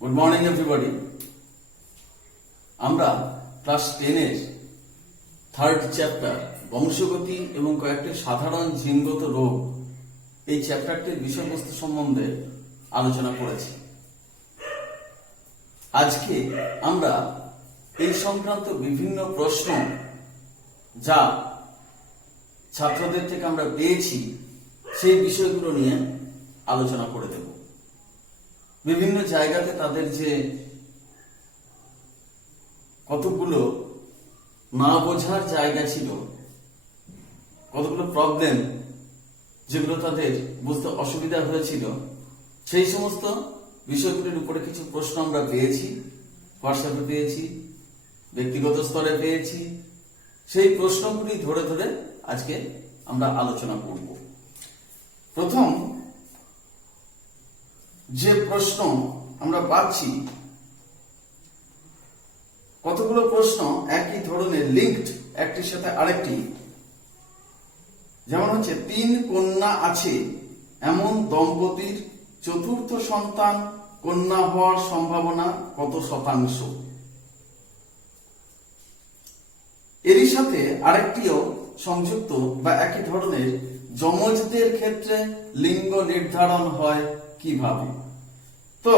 Good morning everybody. আমরা class 10 এর third chapter বংশগতি এবং কয়েকটি সাধারণ জিনগত রোগ এই চ্যাপ্টারটির বিষয়বস্তু সম্বন্ধে আলোচনা করেছি। আজকে আমরা এই সংক্রান্ত বিভিন্ন প্রশ্ন যা ছাত্রদের থেকে আমরা পেয়েছি সেই বিষয়গুলো নিয়ে আলোচনা করে দেব। বিভিন্ন জায়গাতে তাদের যে কতগুলো না বোঝার জায়গা ছিল, কতগুলো প্রবলেম যেগুলো তাদের বুঝতে অসুবিধা হয়েছিল, সেই সমস্ত বিষয়গুলির উপরে কিছু প্রশ্ন আমরা পেয়েছি, হোয়াটসঅ্যাপে পেয়েছি, ব্যক্তিগত স্তরে পেয়েছি। সেই প্রশ্নগুলি ধরে ধরে আজকে আমরা আলোচনা করব। প্রথম যে প্রশ্ন আমরা পাচ্ছি, কতগুলো প্রশ্ন একই ধরনের লিঙ্কড একটির সাথে আরেকটি, যেমন হচ্ছে 3 কন্যা আছে এমন দম্পতির চতুর্থ সন্তান কন্যা হওয়ার সম্ভাবনা কত শতাংশ। এরই সাথে আরেকটিও সংযুক্ত বা একই ধরনের, যমজদের ক্ষেত্রে লিঙ্গ নির্ধারণ হয় কিভাবে। তো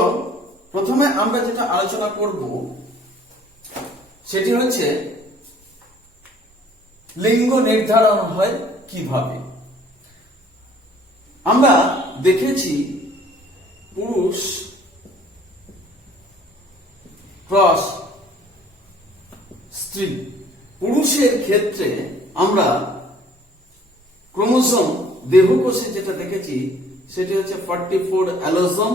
প্রথমে আমরা যেটা আলোচনা করব সেটি হচ্ছে লিঙ্গ নির্ধারণ হয় কিভাবে। আমরা দেখেছি পুরুষ ক্রস স্ত্রী। পুরুষের ক্ষেত্রে আমরা ক্রোমোজোম দেহকোষে যেটা দেখেছি সেটি হচ্ছে 44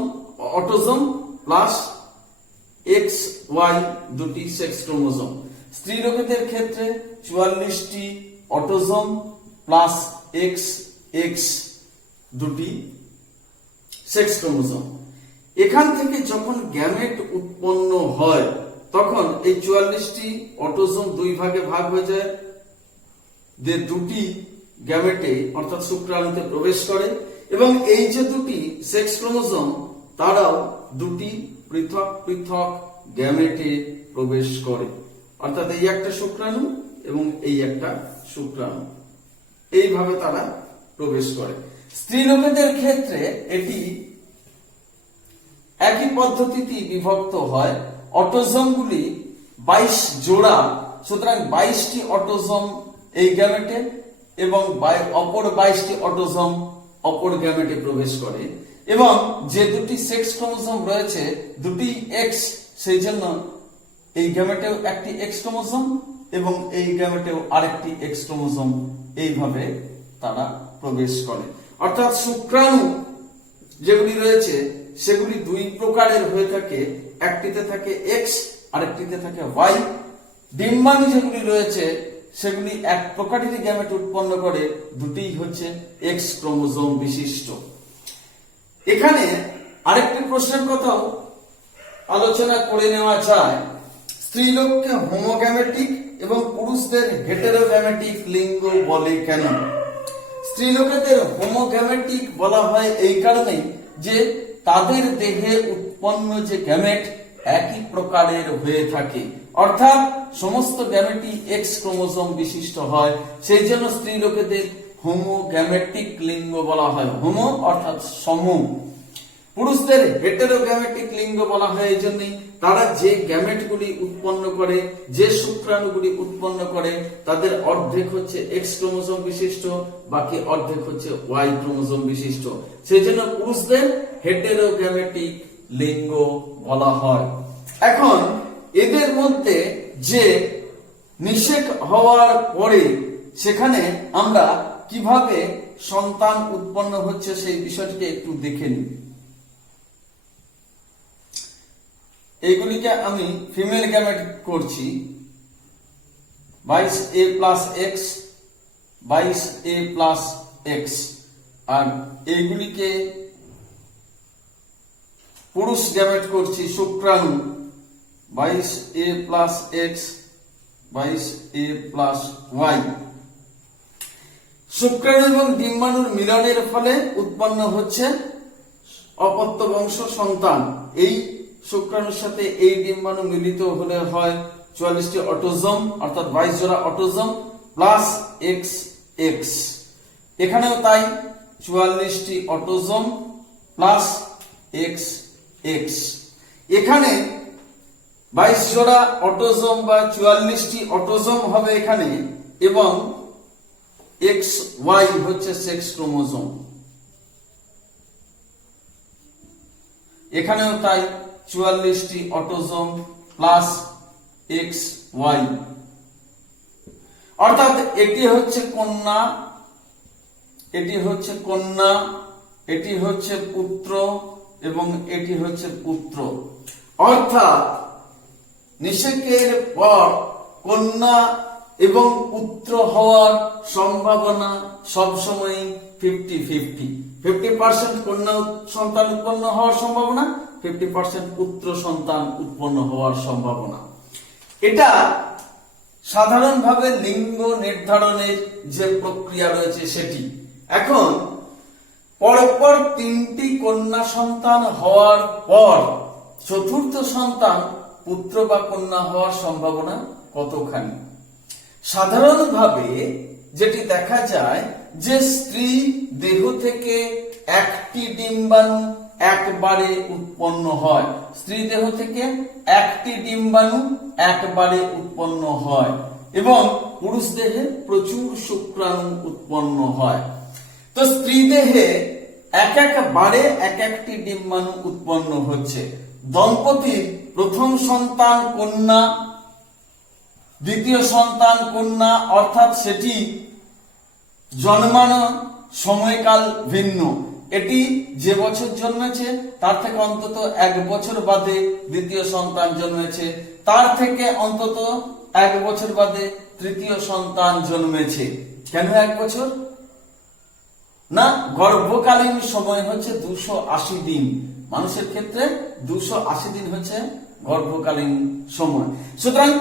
অটোজোম প্লাস XY দুটি সেক্স ক্রোমোজোম। স্ত্রী লোকেদের ক্ষেত্রে 44টি অটোজোম প্লাস XX দুটি সেক্স ক্রোমোজোম। এখান থেকে যখন গ্যামেট উৎপন্ন হয় তখন এই 44টি অটোজোম দুই ভাগে ভাগ হয়ে যায়, দুটি গ্যামেটে অর্থাৎ শুক্রাণুতে প্রবেশ করে, এবং এই যে দুটি সেক্স ক্রোমোজোম তারাও দুটি পৃথক পৃথক গ্যামেটে প্রবেশ করে, অর্থাৎ এই একটা শুক্রাণু এবং এই একটা শুক্রাণু, এইভাবে তারা প্রবেশ করে। স্ত্রী লোকেদের ক্ষেত্রে এটি একই পদ্ধতিতে বিভক্ত হয়। অটোজোমগুলি 22 জোড়া, সুতরাং 22টি অটোজোম এই গ্যামেটে এবং অপর 22টি অটোজোম অপর গ্যামেটে প্রবেশ করে, এবং যে দুটি সেক্স ক্রোমোজোম রয়েছে দুটি এক্স, সেই জন্য এই গ্যামেটেও একটি এক্স ক্রোমোজোম এবং এই গ্যামেটেও আরেকটি এক্স ক্রোমোজোম, এইভাবে তারা প্রবেশ করে। অর্থাৎ শুক্রাণু যেগুলি রয়েছে সেগুলি দুই প্রকারের হয়ে থাকে, একটিতে থাকে এক্স আরেকটিতে থাকে ওয়াই। ডিম্বাণু যেগুলি রয়েছে সেগুলি এক প্রকারেরই গ্যামেট উৎপন্ন করে, দুটিই হচ্ছে এক্স ক্রোমোজোম বিশিষ্ট। এখানে আরেকটি প্রশ্নের কথাও আলোচনা করে নেওয়া যায়। স্ত্রীলোককে হোমোগ্যামেটিক এবং পুরুষদের হেটেরোগ্যামেটিক লিঙ্গ বলে কেন? স্ত্রীলোকেদের হোমোগ্যামেটিক বলা হয় এই কারণেই যে তাদের দেহে উৎপন্ন যে গ্যামেট একই প্রকারের হয়ে থাকে, অর্থাৎ সমস্ত গ্যামেটই এক্স ক্রোমোজোম বিশিষ্ট হয়, সেই জন্য স্ত্রী লোকেদের হোমোগ্যামেটিক লিঙ্গ বলা হয়। হোমো অর্থাৎ সম। পুরুষদের হেটেরোগ্যামেটিক লিঙ্গ বলা হয় এই জন্যই তারা যে গ্যামেটগুলি উৎপন্ন করে, যে শুক্রাণুগুলি উৎপন্ন করে, তাদের অর্ধেক হচ্ছে এক্স ক্রোমোজোম বিশিষ্ট, বাকি অর্ধেক হচ্ছে ওয়াই ক্রোমোজোম বিশিষ্ট, সেই জন্য পুরুষদের হেটেরোগ্যামেটিক লিঙ্গ বলা হয়। এখন এদের মধ্যে যে নিষেক হওয়ার পরে সেখানে আমরা কিভাবে সন্তান উৎপন্ন হচ্ছে সেই বিষয়টিকে একটু দেখে নিই। এইগুলিকে আমি ফিমেল গ্যামেট করছি, 22A plus X, 22A plus X, আর এইগুলিকে পুরুষ গ্যামেট করছি শুক্রাণু, 22A plus X, 22A plus Y. শুক্রাণু এবং ডিম্বাণুর মিলনের ফলে উৎপন্ন হচ্ছে অপত্য বংশ সন্তান। এই শুক্রাণুর সাথে এই ডিম্বাণু মিলিত হলে হয় 44টি অটোজোম, অর্থাৎ 22 জোড়া অটোজোম প্লাস এক্স এক্স। এখানেও তাই 44টি অটোজোম প্লাস এক্স এক্স। এখানে 22 জোড়া অটোজোম বা 44টি অটোজোম হবে এখানে, এবং এক্স ওয়াই হচ্ছে সেক্স ক্রোমোজোম। এখানেও তাই 44টি অটোজোম প্লাস এক্স ওয়াই, অর্থাৎ এটি হচ্ছে কন্যা, এটি হচ্ছে কন্যা, এটি হচ্ছে পুত্র এবং এটি হচ্ছে পুত্র। অর্থাৎ নিষেকের পর কন্যা এবং পুত্র হওয়ার সম্ভাবনা সবসময় 50-50। 50% কন্যা সন্তান উৎপন্ন হওয়ার সম্ভাবনা, 50% পুত্র সন্তান উৎপন্ন হওয়ার সম্ভাবনা। এটা সাধারণভাবে লিঙ্গ নির্ধারণের যে প্রক্রিয়া রয়েছে সেটি। এখন পরপর 3টি কন্যা সন্তান হওয়ার পর চতুর্থ সন্তান পুত্র বা কন্যা হওয়ার সম্ভাবনা কতখানি? সাধারণভাবে যেটি দেখা যায় যে স্ত্রী দেহ থেকে একটি ডিম্বাণু একবারে উৎপন্ন হয়, স্ত্রী দেহ থেকে একটি ডিম্বাণু একবারে উৎপন্ন হয়, এবং পুরুষ দেহে প্রচুর শুক্রাণু উৎপন্ন হয়। তো স্ত্রী দেহে একবারে এক একটি ডিম্বাণু উৎপন্ন হচ্ছে। দম্পতির প্রথম সন্তান কন্যা, দ্বিতীয় সন্তান কন্যা, অর্থাৎ সেটি জন্মানো সময়কাল ভিন্ন। এটি যে বছর জন্মেছে তার থেকে অন্তত 1 বছর বাদে দ্বিতীয় সন্তান জন্মেছে, তার থেকে অন্তত 1 বছর বাদে তৃতীয় সন্তান জন্মেছে। কেন 1 বছর? না, গর্ভকালীন সময় হচ্ছে 280 দিন। মানুষের ক্ষেত্রে 280 দিন হচ্ছে গর্ভকালীন সময়। সুতরাং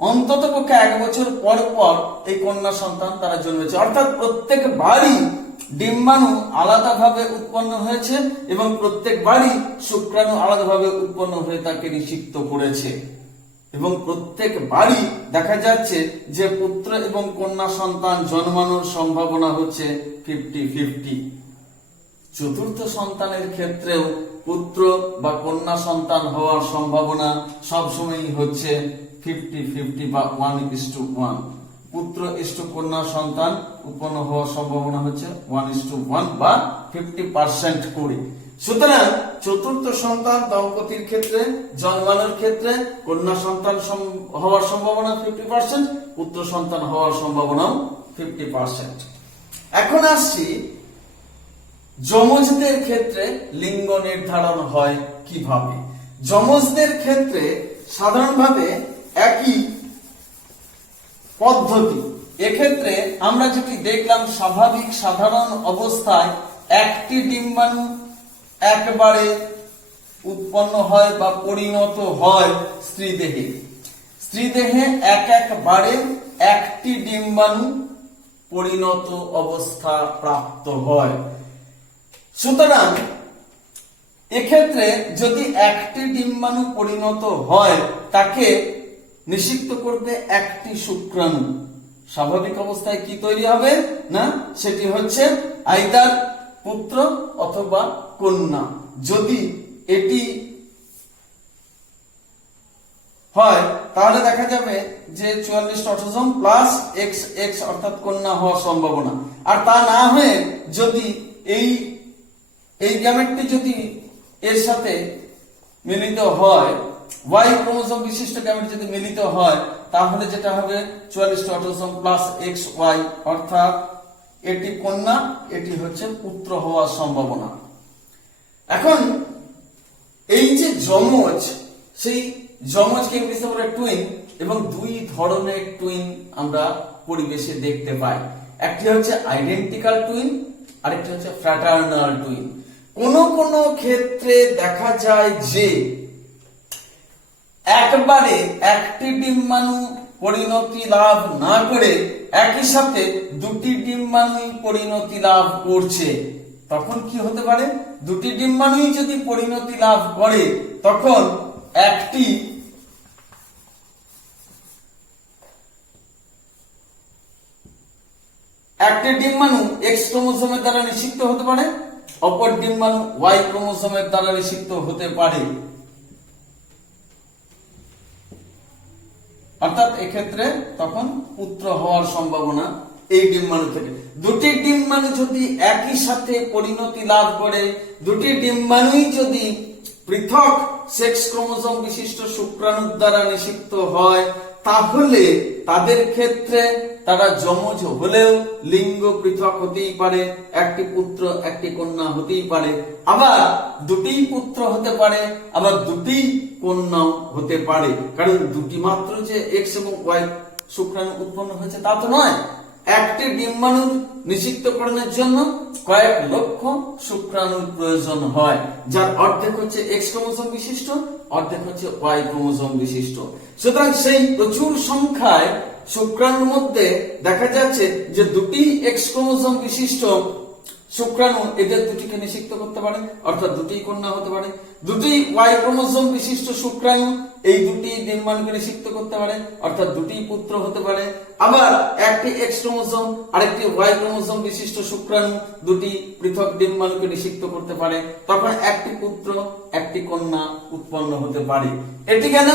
অন্তত পক্ষে 1 বছর পর পর এই কন্যা সন্তান তারা জন্মেছে, অর্থাৎ প্রত্যেকবারই ডিম্বাণু আলাদাভাবে উৎপন্ন হয়েছে এবং প্রত্যেকবারই শুক্রাণু আলাদাভাবে উৎপন্ন হয়ে তাকে নিষিক্ত করেছে, এবং প্রত্যেকবারই দেখা যাচ্ছে যে পুত্র এবং কন্যা সন্তান জন্মানোর সম্ভাবনা হচ্ছে 50-50। চতুর্থ সন্তানের ক্ষেত্রেও পুত্র বা কন্যা সন্তান হওয়ার সম্ভাবনা সবসময়ই হচ্ছে 50-50 বা 1:1। পুত্র ইষ্ট কন্যা সন্তান উৎপন্ন হওয়ার সম্ভাবনা হচ্ছে 1:1 বা 50% করে। সুতরাং চতুর্থ সন্তান দম্পতির ক্ষেত্রে জন্মানোর ক্ষেত্রে কন্যা সন্তান হওয়ার সম্ভাবনা 50%, পুত্র সন্তান হওয়ার সম্ভাবনাও 50%। এখন আসছি যমজদের ক্ষেত্রে লিঙ্গ নির্ধারণ হয় কিভাবে। যমজদের ক্ষেত্রে সাধারণভাবে একই পদ্ধতি। এক্ষেত্রে আমরা যেটি দেখলাম, স্বাভাবিক সাধারণ অবস্থায় একটি ডিম্বাণু একবারে উৎপন্ন হয় বা পরিণত হয় স্ত্রী দেহে। স্ত্রী দেহে একবারে একটি ডিম্বাণু পরিণত অবস্থা প্রাপ্ত হয়। সুতরাং এক্ষেত্রে যদি একটি ডিম্বাণু পরিণত হয় তাকে নিষিক্ত করবে একটি শুক্রাণু। স্বাভাবিক অবস্থায় কি তৈরি হবে? না, সেটি হচ্ছে আইদার পুত্র অথবা কন্যা। যদি এটি হয় তাহলে দেখা যাবে যে 44 অটোজোম প্লাস এক্স এক্স, অর্থাৎ কন্যা হওয়ার সম্ভাবনা। আর তা না হয়ে যদি এই গ্যামেটটি যদি এর সাথে মিলিত হয়, ওয়াই ক্রোমোজোম বিশিষ্ট গ্যামেট যদি মিলিত হয়, তাহলে যেটা হবে 44 অটোজোম প্লাস এক্স ওয়াই, অর্থাৎ এটি কন্যা, এটি হচ্ছে পুত্র হওয়ার সম্ভাবনা। এখন এই যে যমজ, সেই যমজকে ইংরেজিতে বলে টুইন, এবং 2 ধরনের টুইন আমরা পরিবেশে দেখতে পাই। একটি হচ্ছে আইডেন্টিক্যাল টুইন, আরেকটি হচ্ছে ফ্র্যাটার্নাল টুইন। কোন কোন ক্ষেত্রে দেখা যায় যে একবারে একটি ডিম্বাণু পরিণতি লাভ না করে একই সাথে 2টি ডিম্বাণু পরিণতি লাভ করছে। তখন কি হতে পারে, দুটি ডিম্বাণুই যদি পরিণতি লাভ করে তখন একটি ডিম্বাণু এক্স ক্রোমোসোমের দ্বারা নিষিক্ত হতে পারে, অপর ডিম্বাণু ওয়াই ক্রোমোসোমের দ্বারা নিষিক্ত হতে পারে। অর্থাৎ এক্ষেত্রে তখন পুত্র হওয়ার সম্ভাবনা এই ডিম্বাণু থেকে। দুটি ডিম্বাণু যদি একই সাথে পরিণতি লাভ করে, দুটি ডিম্বাণুই যদি পৃথক সেক্স ক্রোমোসোম বিশিষ্ট শুক্রাণুর দ্বারা নিষিক্ত হয়, তাহলে তাদের ক্ষেত্রে তারা যমজ হলেও লিঙ্গ পৃথক হতেই পারে, একটি পুত্র একটি কন্যা হতেই পারে, আবার দুটি পুত্র হতে পারে, আবার দুটি কন্যাও হতে পারে। কারণ দুটি মাত্র যে এক্স এবং ওয়াই শুক্রাণু উৎপন্ন হয়েছে তা তো নয়, একটি ডিম্বাণু নিষিক্তকরণের জন্য কয়েক লক্ষ শুক্রাণুর প্রয়োজন হয়, যার অর্ধেক হচ্ছে এক্স ক্রোমোসোম বিশিষ্ট, অর্ধেক হচ্ছে ওয়াই ক্রোমোসোম বিশিষ্ট। সুতরাং সেই প্রচুর সংখ্যায় শুক্রাণুর মধ্যে দেখা যাচ্ছে যে দুটি এক্স ক্রোমোসোম বিশিষ্ট শুক্রাণু এদের দুটিকে নিষিক্ত করতে পারে, অর্থাৎ দুটি কন্যা হতে পারে। দুটি ওয়াই ক্রোমোসোম বিশিষ্ট শুক্রাণু এই দুটি ডিম্বাণুকে নিষিক্ত করতে পারে, অর্থাৎ দুটি পুত্র হতে পারে। আবার একটি এক্স ক্রোমোসোম আরেকটি ওয়াই ক্রোমোসোম বিশিষ্ট শুক্রাণু দুটি পৃথক ডিম্বাণুকে নিষিক্ত করতে পারে, তখন একটি পুত্র একটি কন্যা উৎপন্ন হতে পারে। এটি কেন?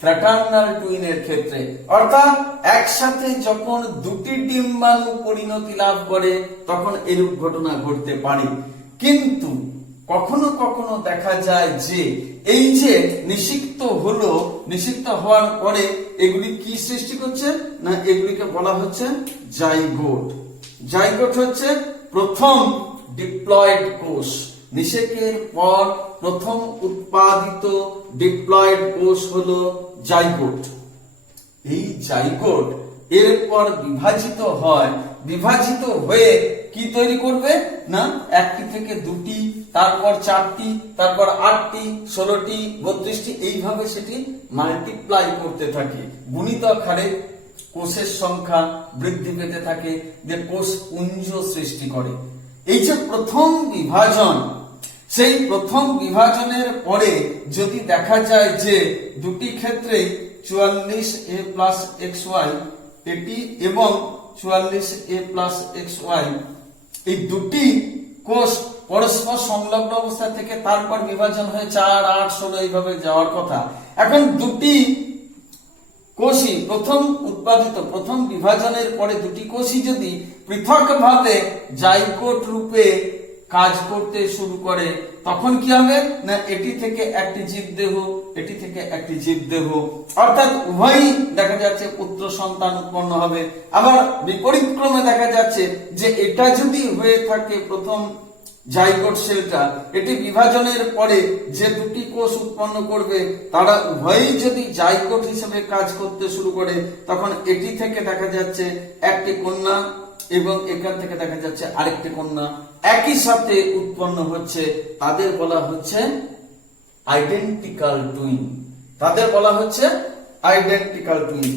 ফ্র্যাটার্নাল টুইনের ক্ষেত্রে, অর্থাৎ একসাথে যখন দুটি ডিম্বাণু পরিণতি লাভ করে তখন এরূপ ঘটনা ঘটতে পারে। কিন্তু কখনো কখনো দেখা যায় যে এই যে নিষিক্ত হলো, নিষিক্ত হওয়ার পরে এগুলি কি সৃষ্টি করছে না, এগুলিকে বলা হচ্ছে জাইগোট। জাইগোট হচ্ছে প্রথম ডিপ্লয়েড কোষ। নিষেকের পর প্রথম উৎপাদিত ডিপ্লয়েড কোষ হলো জাইগোট। এই জাইগোট এরপর বিভাজিত হয়, বিভাজিত হয়ে কি তৈরি করবে না, একটি থেকে দুটি, তারপর চারটি, তারপর 8টি, 16টি, 32টি, এইভাবে সেটি মাল্টিপ্লাই করতে থাকে। গুণিতক হারে কোষের সংখ্যা বৃদ্ধি পেতে থাকে, যে কোষ পুঞ্জ সৃষ্টি করে। এই যে প্রথম বিভাজন, সেই প্রথম বিভাজনের পরে যদি দেখা যায় যে দুটি ক্ষেত্রে 44a+xy এটি এবং 44a+xy এই দুটি কোষ পরস্পর সংলগ্ন অবস্থা থেকে তারপর বিভাজন হয়ে 4, 8, 16 এইভাবে যাওয়ার কথা। এখন দুটি কোষই প্রথম উৎপাদিত, প্রথম বিভাজনের পরে দুটি কোষই যদি পৃথকভাবে জাইগোট রূপে কাজ করতে শুরু করে, তখন কি হবে না, এটি থেকে একটি জীবদেহ, এটি থেকে একটি জীবদেহ, অর্থাৎ উভয়ই দেখা যাচ্ছে পুত্র সন্তান উৎপন্ন হবে। আবার বিপরীত ক্রমে দেখা যাচ্ছে যে এটা যদি হয়ে থাকে প্রথম জাইগোট সেলটা, এটি বিভাজনের পরে যে দুটি কোষ উৎপন্ন করবে তারা উভয়ই যদি জাইগোট হিসেবে কাজ করতে শুরু করে, তখন এটি থেকে দেখা যাচ্ছে একটি কন্যা এবং এখান থেকে দেখা যাচ্ছে আরেকটি কন্যা একই সাথে উৎপন্ন হচ্ছে। তাদের বলা হচ্ছে আইডেন্টিক্যাল টুইন, তাদের বলা হচ্ছে আইডেন্টিক্যাল টুইন।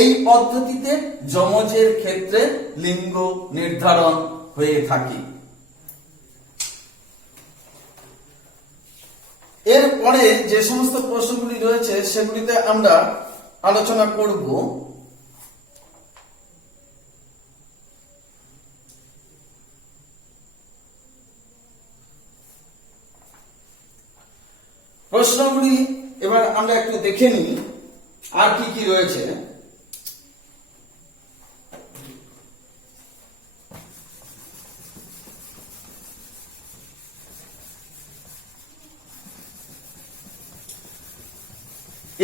এই পদ্ধতিতে যমজের ক্ষেত্রে লিঙ্গ নির্ধারণ হয়ে থাকে। এরপরে যে সমস্ত প্রশ্নগুলি রয়েছে সেগুলিতে আমরা আলোচনা করব। প্রশ্নগুলি এবার আমরা একটু দেখে নিই আর কি কি রয়েছে।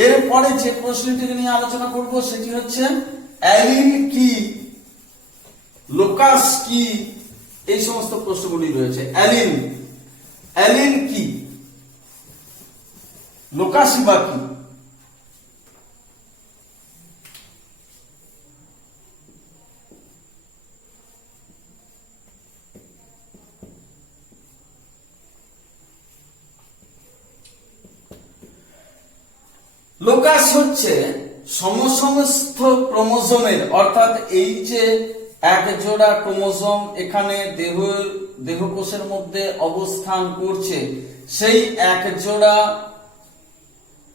এরপরে যে প্রশ্নটি নিয়ে আলোচনা করব সেটি হচ্ছে অ্যালিন কি, লোকাস কি, এই সমস্ত প্রশ্নগুলি রয়েছে। অ্যালিন কি, লোকাসই বা কি? লোকাস হচ্ছে সমসমস্ত ক্রোমোজোমের, অর্থাৎ এই যে এক জোড়া ক্রোমোজোম এখানে দেহের দেহকোষের মধ্যে অবস্থান করছে সেই এক জোড়া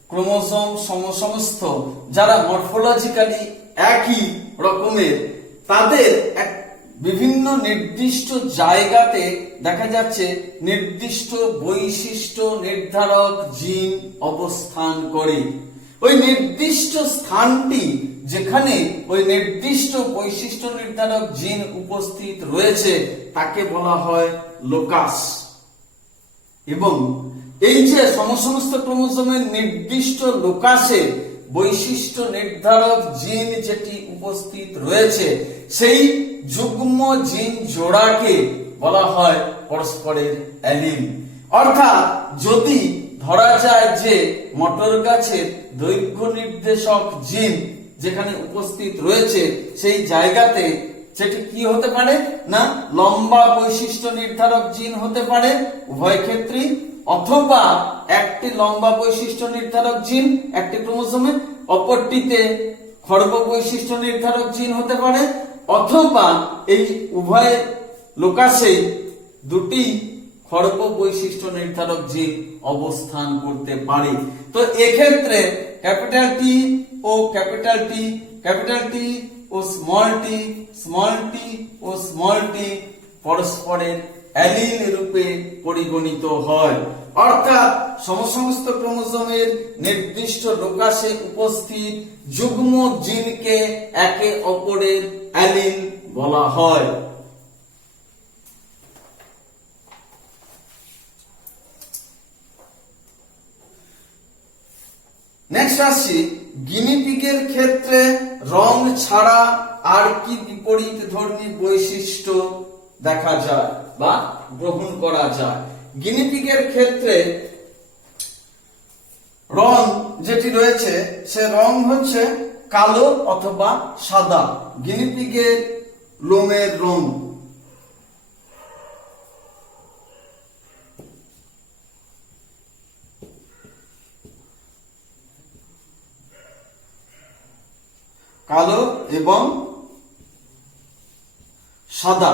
ক্রোমোসোম সমস্ত যারা মরফোলজিক্যালি একই রকমের, তাদের এক বিভিন্ন নির্দিষ্ট জায়গাতে দেখা যাচ্ছে নির্দিষ্ট বৈশিষ্ট্য নির্ধারক জিন অবস্থান করে। ওই নির্দিষ্ট স্থানটি যেখানে ওই নির্দিষ্ট বৈশিষ্ট্য নির্ধারক জিন উপস্থিত রয়েছে তাকে বলা হয় লোকাস। এবং এই যে সমস্ত ক্রোমোসোমের নির্দিষ্ট লোকাসে বৈশিষ্ট্য নির্ধারক জিন যেটি উপস্থিত রয়েছে সেই যুগ্ম জিন জোড়াকে বলা হয় পরস্পরের অ্যালিল। অর্থাৎ যদি ধরা যায় যে মটর গাছের দৈর্ঘ্য নির্দেশক জিন যেখানে উপস্থিত রয়েছে সেই জায়গাতে সেটি কি হতে পারে না লম্বা বৈশিষ্ট্য নির্ধারক জিন হতে পারে উভয় ক্ষেত্রেই, অথবা একটি লম্বা বৈশিষ্ট্য নির্ধারক জিন একটি ক্রোমোসোমে, অপরটিতে খর্ব বৈশিষ্ট্য নির্ধারক জিন হতে পারে, অথবা এই উভয় লোকাসে দুটি খর্ব বৈশিষ্ট্য নির্ধারক জিন অবস্থান করতে পারে। তো এক্ষেত্রে ক্যাপিটাল টি ও ক্যাপিটাল টি, ক্যাপিটাল টি ও স্মল টি, স্মল টি ও স্মল টি পরস্পরের অ্যালিল রূপে পরিগণিত হয়। অর্থাৎ সমস্ত ক্রোমোসোমের নির্দিষ্ট লোকাসে উপস্থিত যুগ্ম জিনকে একে অপরের অ্যালিল বলা হয়। নেক্সট আসছি গিনিপিগের ক্ষেত্রে রং ছাড়া আর কি বিপরীত ধর্মী বৈশিষ্ট্য দেখা যায় বা গ্রহণ করা যায়। গিনিপিগের ক্ষেত্রে রং যেটি রয়েছে সে রং হচ্ছে কালো অথবা সাদা। গিনিপিগের লোমের রং কালো এবং সাদা।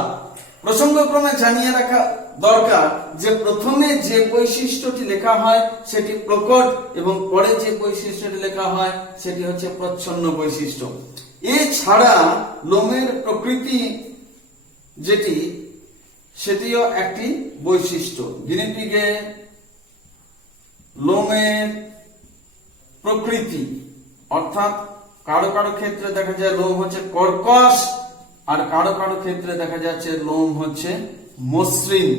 প্রসঙ্গক্রমে জানিয়ে রাখা দরকার যে প্রথমে যে বৈশিষ্ট্যটি লেখা হয় সেটি প্রকট এবং পরে যে বৈশিষ্ট্যটি লেখা হয় সেটি হচ্ছে প্রচ্ছন্ন বৈশিষ্ট্য। এছাড়া লোমের প্রকৃতি যেটি সেটিও একটি বৈশিষ্ট্য। গিনিপিগে লোমের প্রকৃতি অর্থাৎ কারো কারো ক্ষেত্রে দেখা যায় লোম হচ্ছে কর্কশ আর কারো কারো ক্ষেত্রে দেখা যাচ্ছে লোম হচ্ছে মসৃণ।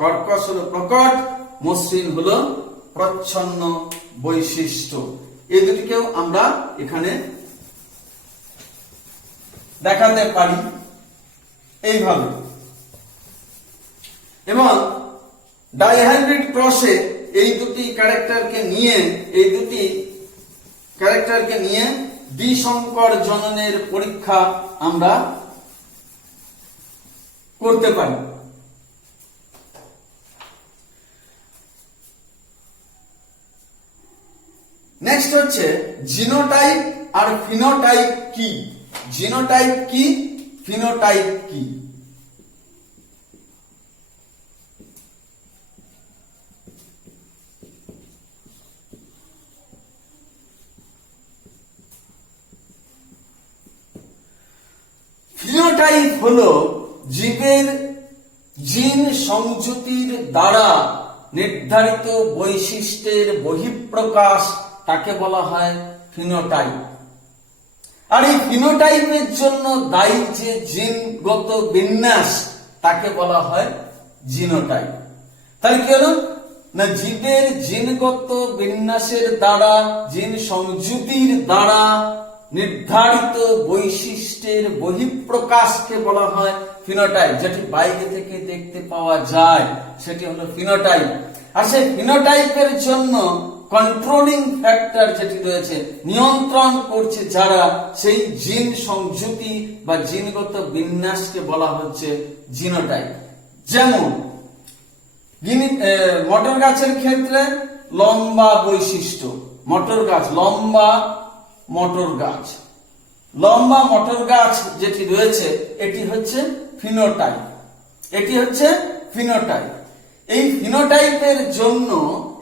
কর্কশ হলো প্রকট, মসৃণ হলো প্রচ্ছন্ন বৈশিষ্ট্য। এই দুটিকেও আমরা এখানে দেখাতে পারি এইভাবে। এবং ডাইহাইব্রিড ক্রসে এই দুটি ক্যারেক্টারকে নিয়ে দ্বিসংকর জননের পরীক্ষা আমরা করতে পারি। নেক্সট হচ্ছে জিনোটাইপ আর ফিনোটাইপ কি। জিনোটাইপ কি, ফিনোটাইপ কি? ফিনোটাইপ হলো জীবের জিন সংযুতির দ্বারা নির্ধারিত বৈশিষ্ট্যের বহিঃপ্রকাশ, তাকে বলা হয় ফিনোটাইপ। আর এই ফিনোটাইপের জন্য দায়ী যে জিনগত বিন্যাস তাকে বলা হয় জিনোটাইপ। তাহলে কি হলো না জীবের জিনগত বিন্যাসের দ্বারা, জিন সংযুতির দ্বারা নির্ধারিত বৈশিষ্ট্যের বহিঃপ্রকাশকে বলা হয় ফিনোটাইপ। যেটি বাইরে থেকে দেখতে পাওয়া যায় সেটি হলো ফিনোটাইপ। আর সেই ফিনোটাইপের জন্য কন্ট্রোলিং ফ্যাক্টর যেটি রয়েছে, নিয়ন্ত্রণ করছে যারা, সেই জিন সংযুতি বা জিনগত বিন্যাসকে বলা হচ্ছে জিনোটাইপ। যেমন মটর গাছের ক্ষেত্রে লম্বা বৈশিষ্ট্য, মটর গাছ লম্বা মটর গাছ যেটি রয়েছে এটি হচ্ছে ফিনোটাইপ। এটি হচ্ছে ফিনোটাইপ। এই ফিনোটাইপের জন্য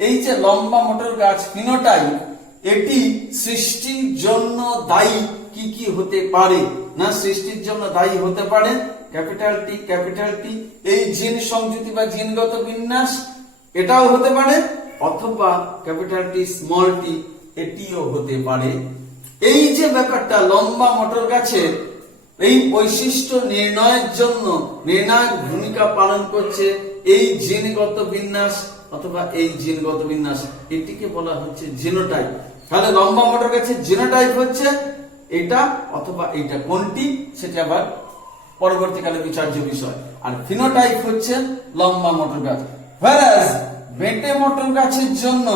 এই যে লম্বা মটর গাছ ফিনোটাইপ, এটি সৃষ্টির জন্য দায়ী কি কি হতে পারে? না, সৃষ্টির জন্য দায়ী হতে পারে ক্যাপিটাল টি এই জিন সংযুতি বা জিনগত বিন্যাস, এটাও হতে পারে, অথবা ক্যাপিটাল টি স্মল টি, এটিও হতে পারে। এই যে ব্যাপারটা লম্বা মটর গাছের এই বৈশিষ্ট্য নির্ণয়ের জন্য নির্ণায়ক ভূমিকা পালন করছে এই জিনগত বিন্যাস অথবা এই জিনগত বিন্যাস, এটিকে বলা হচ্ছে জিনোটাইপ। তাহলে লম্বা মটর গাছের জিনোটাইপ হচ্ছে এটা অথবা এটা, কোনটি সেটা আবার পরবর্তীকালে বিচার্য বিষয়। আর ফিনোটাইপ হচ্ছে লম্বা মটর গাছ। whereas বেঁটে মটর গাছের জন্য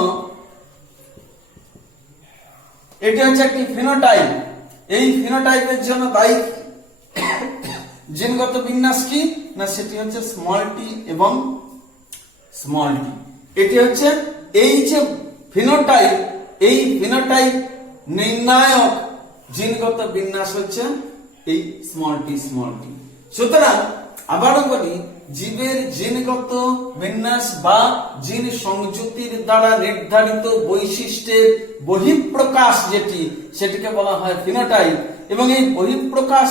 এটি হচ্ছে একটি ফিনোটাইপ। এই ফিনোটাইপের জন্য দায়ী জিনগত বিন্যাস কি? না, সেটি হচ্ছে স্মল টি এবং স্মল টি। এটি হচ্ছে এই যে ফিনোটাইপ, এই ফিনোটাইপ নির্ণায়ক জিনগত বিন্যাস হচ্ছে এই স্মল টি। সুতরাং আবারও বলি, জীবের জিনগত বিন্যাস বা জিন সংযুতির দ্বারা নির্ধারিত বৈশিষ্ট্যের বহিঃপ্রকাশ যেটি, সেটিকে বলা হয় ফিনোটাইপ। এবং এই বহিঃপ্রকাশ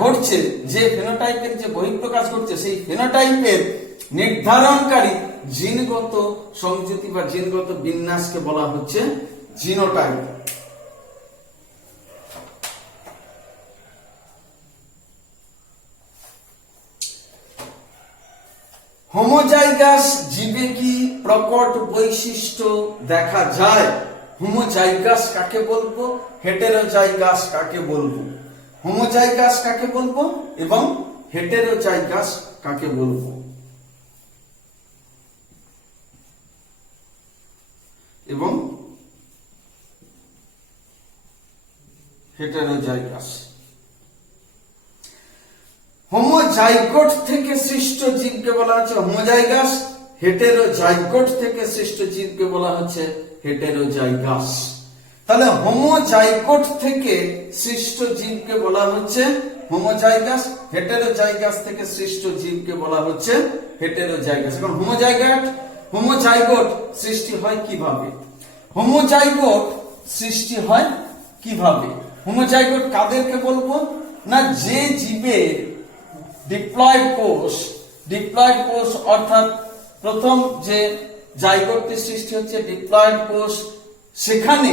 ঘটছে, যে ফিনোটাইপের যে বহিঃপ্রকাশ ঘটছে, সেই ফিনোটাইপের নির্ধারণকারী জিনগত সংযুতি বা জিনগত বিন্যাসকে বলা হচ্ছে জিনোটাইপ। হোমোজাইগাস জীবে কি প্রকট বৈশিষ্ট্য দেখা যায়? হোমোজাইগাস কাকে বলবো, হেটেরোজাইগাস কাকে বলবো? হোমোজাইগাস কাকে বলবো এবং হেটেরোজাইগাস কাকে বলবো? এবং হেটেরোজাইগাস। হোমোজাইগোট থেকে সৃষ্ট জীবকে বলা হচ্ছে হোমোজাইগাস, হেটেরোজাইগোট থেকে সৃষ্ট জীবকে বলা হচ্ছে হেটেরোজাইগাস। তাহলে হোমোজাইগোট থেকে সৃষ্ট জীবকে বলা হচ্ছে হোমোজাইগাস, হেটেরোজাইগাস থেকে সৃষ্ট জীবকে বলা হচ্ছে হেটেরোজাইগাস। এখন হোমোজাইগোট সৃষ্টি হয় কিভাবে? হোমোজাইগোট সৃষ্টি হয় কিভাবে? হোমোজাইগোট কাদেরকে বলবো? না, যে জীবের ডিপ্লয়েড কোষ অর্থাৎ প্রথম যে জাইগোটটির সৃষ্টি হচ্ছে ডিপ্লয়েড কোষ, সেখানে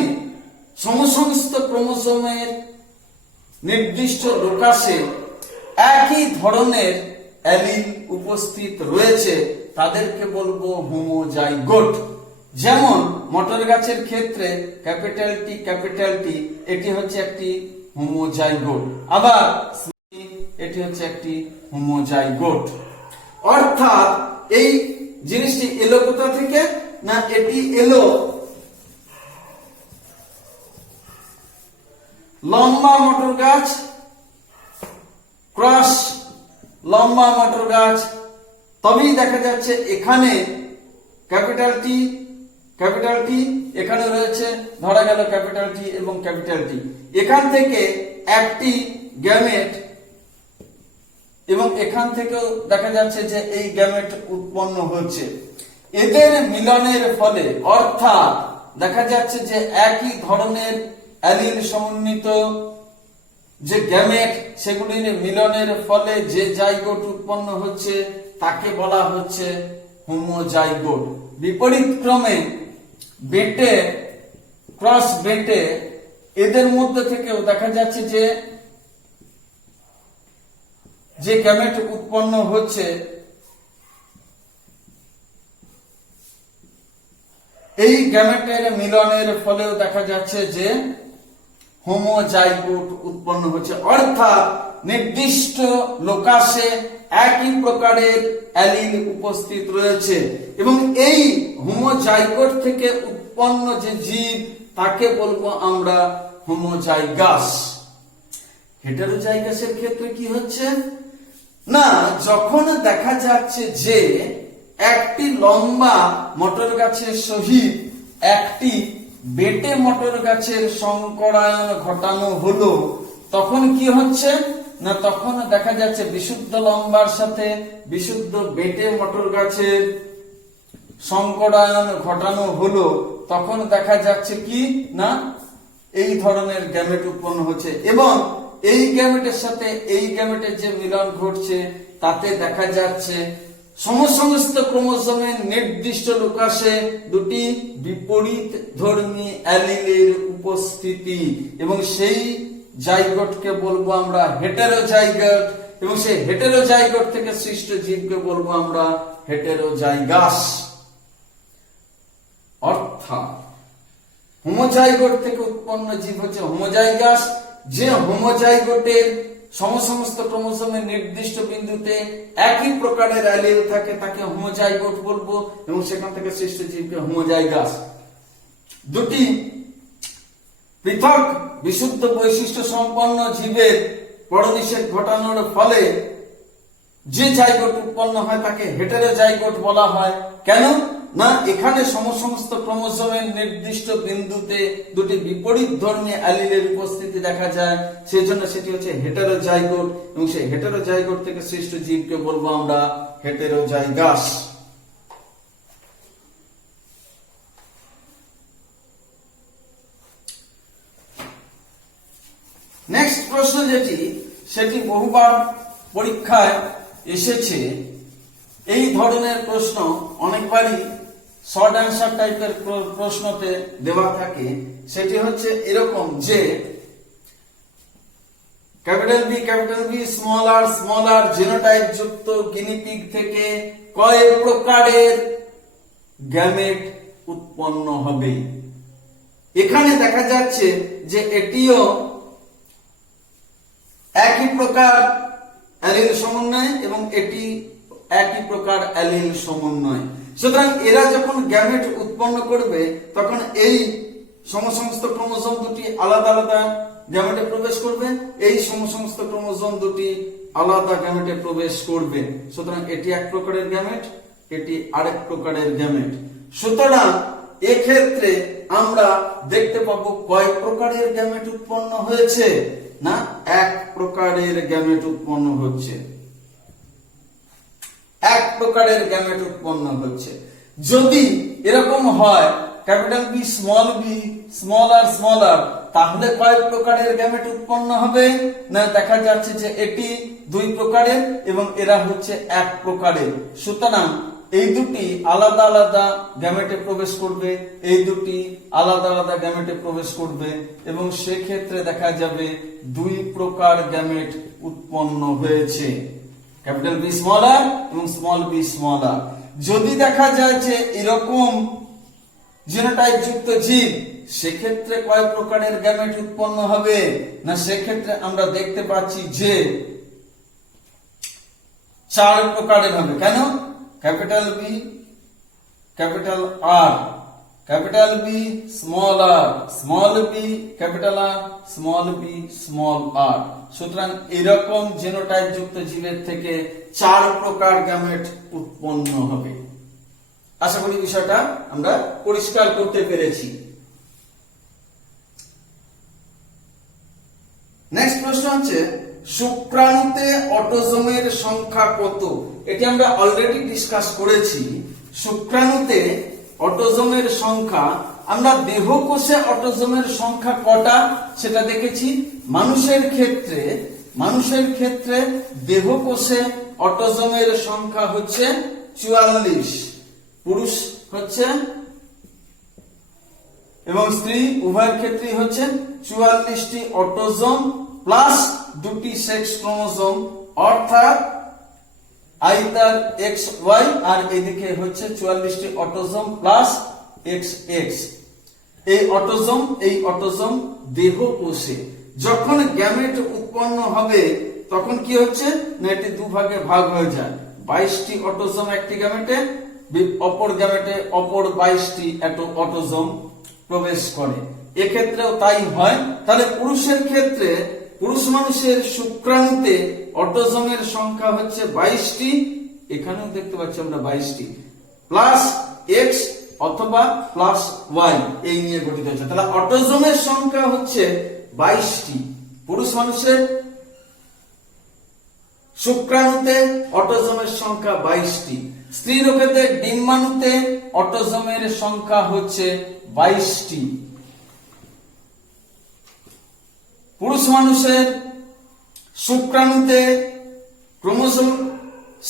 সমস্ত ক্রোমোসোমের নির্দিষ্ট লোকাসে একই ধরনের অ্যালিল উপস্থিত রয়েছে, তাদেরকে বলবো হোমোজাইগোট। যেমন মটর গাছের ক্ষেত্রে ক্যাপিটাল টি এটি হচ্ছে একটি হোমোজাইগোট, আবার এটি হচ্ছে একটি হোমোজাইগোট। অর্থাৎ এই জিনিসটি এলো কোথা থেকে? না, এটি এলো লম্বা মটর গাছ ক্রস লম্বা মটর গাছ, তবেই দেখা যাচ্ছে এখানে ক্যাপিটাল টি এখানে রয়েছে, ধরা গেল ক্যাপিটাল টি এবং ক্যাপিটাল টি। এখান থেকে একটি গ্যামেট এবং এখান থেকেও দেখা যাচ্ছে যে এই গ্যামেট উৎপন্ন হচ্ছে। এদের মিলনের ফলে অর্থাৎ দেখা যাচ্ছে যে একই ধরনের অ্যালিল সমন্বিত যে গ্যামেট, সেগুলির মিলনের ফলে যে জাইগোট উৎপন্ন হচ্ছে তাকে বলা হচ্ছে হোমোজাইগোট। বিপরীত ক্রমে বেটে ক্রস বেটে এদের মধ্যে থেকেও দেখা যাচ্ছে যে গ্যামেট উৎপন্ন হচ্ছে এই গ্যামেটের মিলনের ফলেও দেখা যাচ্ছে যে হোমোজাইগোট উৎপন্ন হচ্ছে। অর্থাৎ নির্দিষ্ট লোকাসে একই প্রকারের অ্যালিল উপস্থিত রয়েছে এবং এই হোমোজাইগোট থেকে উৎপন্ন যে জীব তাকে বলবো আমরা হোমোজাইগাস। হেটেরোজাইগাসের ক্ষেত্রে কি হচ্ছে? না, যখন দেখা যাচ্ছে যে একটি লম্বা মটর গাছের সহিত একটি বেটে মটর গাছের সংকরায়ন ঘটানো হলো, তখন কি হচ্ছে? না তখন দেখা যাচ্ছে বিশুদ্ধ লম্বার সাথে বিশুদ্ধ বেটে মটর গাছের সংকরায়ন ঘটানো হলো, তখন দেখা যাচ্ছে কি না এই ধরনের গ্যামেট উৎপন্ন হচ্ছে এবং এই গ্যামেটের সাথে এই গ্যামেটের যে মিলন ঘটছে তাতে দেখা যাচ্ছে সমস্ত ক্রোমোজোমের নির্দিষ্ট লোকাসে দুটি বিপরীত ধর্মী অ্যালিলের উপস্থিতি এবং সেই জাইগোটকে বলবো আমরা হেটেরোজাইগোট এবং সেই হেটেরোজাইগোট থেকে সৃষ্ট জীবকে বলবো আমরা হেটেরোজাইগাস। অর্থাৎ হোমোজাইগোট থেকে উৎপন্ন জীব হচ্ছে হোমোজাইগাস, যে হোমোজাইগোটের সমস্ত ক্রোমোজোমের নির্দিষ্ট বিন্দুতে একই প্রকারের অ্যালিল থাকে তাকে হোমোজাইগোট বলবো এবং সেখান থেকে সৃষ্ট জীবকে হোমোজাইগাস। দুটি পৃথক বিশুদ্ধ বৈশিষ্ট্য সম্পন্ন জীবের পরনিষেধ ঘটানোর ফলে যে জাইগোট উৎপন্ন হয় তাকে হেটেরোজাইগোট বলা হয়। কেন না এখানে সমস্ত ক্রোমোজোমের নির্দিষ্ট বিন্দুতে দুটি বিপরীত ধর্মী অ্যালিলের উপস্থিতি দেখা যায়, সেজন্য সেটি হচ্ছে হেটেরোজাইগোট এবং সেই হেটেরোজাইগোট থেকে সৃষ্ট জীবকে বলবো আমরা হেটেরোজাইগাস। নেক্সট প্রশ্ন যেটি সেটি বহুবার পরীক্ষায় এসেছে, এই ধরনের প্রশ্ন অনেকবারই শর্ট অ্যান্সার টাইপের প্রশ্নতে দেওয়া থাকে। সেটি হচ্ছে এরকম যে ক্যাপিটাল বি স্মল আর জিনোটাইপ যুক্ত গিনিপিগ থেকে কয় প্রকারের গ্যামেট উৎপন্ন হবে। এখানে দেখা যাচ্ছে যে এটিও একই প্রকার অ্যালিল সমন্বয় এবং এটি একই প্রকার অ্যালিল সমন্বয়। সুতরাং এরা যখন গ্যামেট উৎপন্ন করবে তখন এই সমস্ত ক্রোমোজোম দুটি আলাদা আলাদা গ্যামেটে প্রবেশ করবে, এই সমস্ত ক্রোমোজোম দুটি আলাদা গ্যামেটে প্রবেশ করবে। সুতরাং এটি এক প্রকারের গ্যামেট, এটি আরেক প্রকারের গ্যামেট। সুতরাং এক্ষেত্রে আমরা দেখতে পাবো কয় প্রকারের গ্যামেট উৎপন্ন হয়েছে, না এক প্রকারের গ্যামেট উৎপন্ন হচ্ছে, এক প্রকারের গ্যামেট উৎপন্ন হচ্ছে। যদি এরকম হয় ক্যাপিটাল বি স্মল আর তাহলে কয় প্রকারের গ্যামেট উৎপন্ন হবে, না দেখা যাচ্ছে যে এটি দুই প্রকারের এবং এরা হচ্ছে এক প্রকারের। সুতরাং এই দুটি আলাদা আলাদা গ্যামেটে প্রবেশ করবে, এই দুটি আলাদা আলাদা গ্যামেটে প্রবেশ করবে এবং সেক্ষেত্রে দেখা যাবে দুই প্রকার গ্যামেট উৎপন্ন হয়েছে, ক্যাপিটাল বি স্মল আর এবং স্মল বি স্মল আর। যদি দেখা যায় যে এরকম জিনোটাইপ যুক্ত জীব, সেক্ষেত্রে কয় প্রকারের গ্যামেট উৎপন্ন হবে, না সেক্ষেত্রে আমরা দেখতে পাচ্ছি যে চার প্রকারের হবে। কেন? Capital B capital R, capital B small R, small B capital R, small B small R. সুতরাং এরকম জিনোটাইপ যুক্ত জীবের থেকে চার প্রকার গ্যামেট উৎপন্ন হবে। আশা করি বিষয়টা আমরা পরিষ্কার করতে পেরেছি। নেক্সট প্রশ্ন হচ্ছে শুক্রাণুতে অটোজোমের সংখ্যা কত? এটি আমরা অলরেডি ডিসকাস করেছি। শুক্রাণুতে অটোজোমের সংখ্যা, আমরা দেহকোষে অটোজোমের সংখ্যা কটা সেটা দেখেছি। মানুষের ক্ষেত্রে দেহকোষে অটোজোমের সংখ্যা হচ্ছে 44, পুরুষ হচ্ছে এবং স্ত্রী উভয়ের ক্ষেত্রেই হচ্ছে 44টি অটোজোম প্লাস দুটি সেক্স ক্রোমোজোম, অর্থাৎ আইদার XY আর এদিকে হচ্ছে 44টি অটোজোম প্লাস XX। এই অটোজোম দেহকোষে যখন গ্যামেট উৎপন্ন হবে তখন কি হচ্ছে না এটি দুভাগে ভাগ হয়ে যায়। 22টি অটোজোম একটি গ্যামেটে, অপর গ্যামেটে অপর 22টি অটোজোম প্রবেশ করে। এক্ষেত্রেও তাই হয়। তাহলে পুরুষের ক্ষেত্রে পুরুষ মানুষের শুক্রাণুতে অটোজোমের সংখ্যা হচ্ছে 22টি, এখানেও দেখতে পাচ্ছি আমরা 22টি, প্লাস X অথবা প্লাস Y এই নিয়ে গঠিত হচ্ছে। তাহলে অটোজোমের সংখ্যা হচ্ছে 22টি পুরুষ মানুষের শুক্রাণুতে অটোজোমের সংখ্যা 22টি, স্ত্রী লোকেদের ডিম্বাণুতে অটোজোমের সংখ্যা হচ্ছে 22টি, পুরুষ মানুষের শুক্রাণুতে ক্রোমোজোম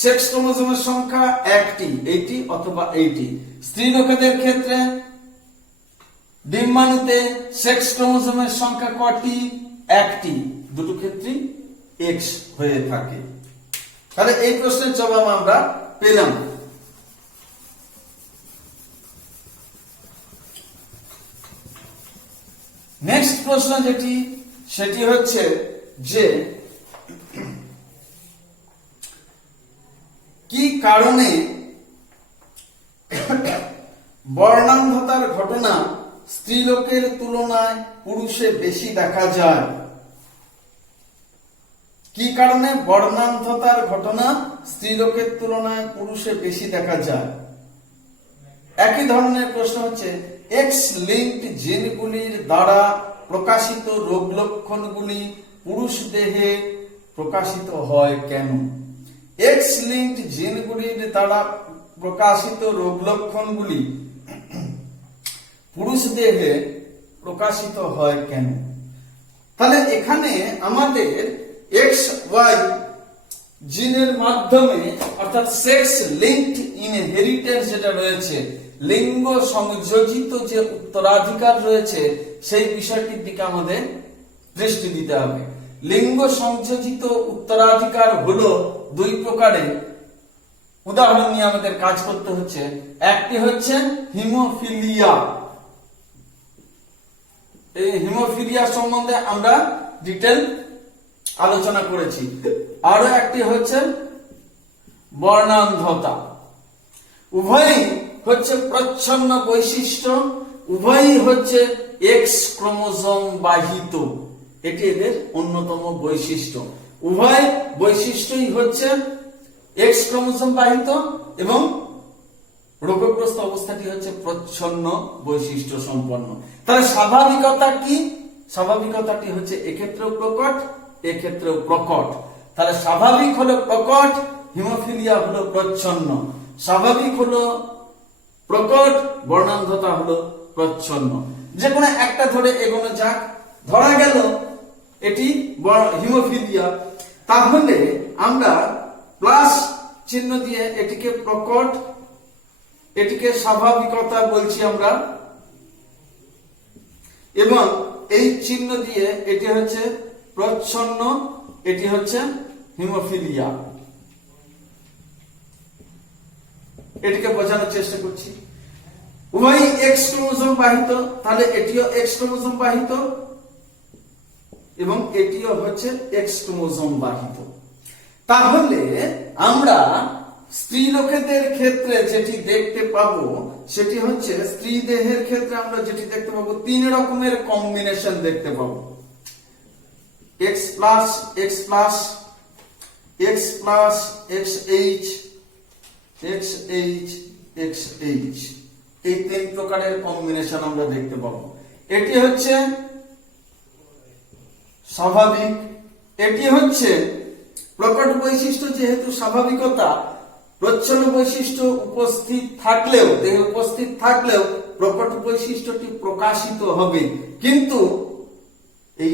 সেক্স ক্রোমোজোমের সংখ্যা 1টি, 80 অথবা 80, স্ত্রী লোকেদের ক্ষেত্রে ডিম্বাণুতে সেক্স ক্রোমোজোমের সংখ্যা কটি? 1টি, দুটো ক্ষেত্রেই X হয়ে থাকে। তাহলে এই প্রশ্নের জবাব আমরা পেলাম। নেক্সট প্রশ্ন যেটি সেটি হচ্ছে যে কি কারণে বর্ণান্ধতার ঘটনা স্ত্রীলোকের তুলনায় পুরুষে বেশি দেখা যায়? কি কারণে বর্ণান্ধতার ঘটনা স্ত্রীলোকের তুলনায় পুরুষে বেশি দেখা যায়? একই ধরনের প্রশ্ন হচ্ছে এক্স লিঙ্কড জিনগুলির দ্বারা প্রকাশিত রোগ লক্ষণগুলি পুরুষ দেহে প্রকাশিত হয় কেন? এক্স লিঙ্কড জিনগুলির দ্বারা প্রকাশিত রোগ লক্ষণগুলি পুরুষ দেহে প্রকাশিত হয় কেন? তাহলে এখানে আমাদের এক্স ওয়াই জিনের মাধ্যমে অর্থাৎ সেক্স লিঙ্কড ইনহেরিটেন্স যেটা রয়েছে, লিঙ্গ সংযোজিত যে উত্তরাধিকার রয়েছে, সেই বিষয়টির দিকে আমাদের দৃষ্টি দিতে হবে। লিঙ্গ সংযোজিত উত্তরাধিকার হলো দুই প্রকারের। উদাহরণ নিয়ে আমাদের কাজ করতে হচ্ছে। একটি হচ্ছে হিমোফিলিয়া। এই হিমোফিলিয়া সম্বন্ধে আমরা ডিটেল আলোচনা করেছি। আরো একটি হচ্ছে বর্ণান্ধতা। উভয়ই হচ্ছে প্রচ্ছন্ন বৈশিষ্ট্য, উভয়ই হচ্ছে এক্স ক্রোমোজোম বাহিত। এটি এদের অন্যতম বৈশিষ্ট্য। উভয় বৈশিষ্ট্যই হচ্ছে এক্স ক্রোমোজোম বাহিত এবং রোগগ্রস্ত অবস্থাটি হচ্ছে প্রচ্ছন্ন বৈশিষ্ট্য সম্পন্ন। তাহলে স্বাভাবিকতা কি? স্বাভাবিকতাটি হচ্ছে এক্ষেত্রেও প্রকট, এক্ষেত্রেও প্রকট। তাহলে স্বাভাবিক হলো প্রকট, হিমোফিলিয়া হলো প্রচ্ছন্ন। স্বাভাবিক হলো প্রকট, বর্ণান্ধতা হলো প্রচ্ছন্ন। যে কোনো একটা ধরে এগোনো যাক। ধরা গেল এটি হিমোফিলিয়া, তাহলে আমরা প্লাস চিহ্ন দিয়ে এটিকে প্রকট, এটিকে স্বাভাবিকতা বলছি আমরা, এবং এই চিহ্ন দিয়ে এটি হচ্ছে প্রচ্ছন্ন, এটি হচ্ছে হিমোফিলিয়া। এটিকে বোঝানোর চেষ্টা করছি। উভয় এক্স ক্রোমোজোম বাহিত, তাহলে এটিও এক্স ক্রোমোজোম বাহিত এবং এটিও হচ্ছে এক্স ক্রোমোজোম বাহিত। তাহলে আমরা স্ত্রী লোকেদের ক্ষেত্রে যেটি দেখতে পাবো সেটি হচ্ছে, স্ত্রী দেহের ক্ষেত্রে আমরা যেটি দেখতে পাবো, 3 রকমের কম্বিনেশন দেখতে পাবো। X plus x plus, x plus x H, x H, x H, এই 3 প্রকারের কম্বিনেশন আমরা দেখতে পাবো। এটি হচ্ছে স্বাভাবিক, এটি হচ্ছে প্রকট বৈশিষ্ট্য। যেহেতু স্বাভাবিকতা, প্রচ্ছন্ন বৈশিষ্ট্য উপস্থিত থাকলেও, দেহে উপস্থিত থাকলেও প্রকট বৈশিষ্ট্যটি প্রকাশিত হবে। কিন্তু এই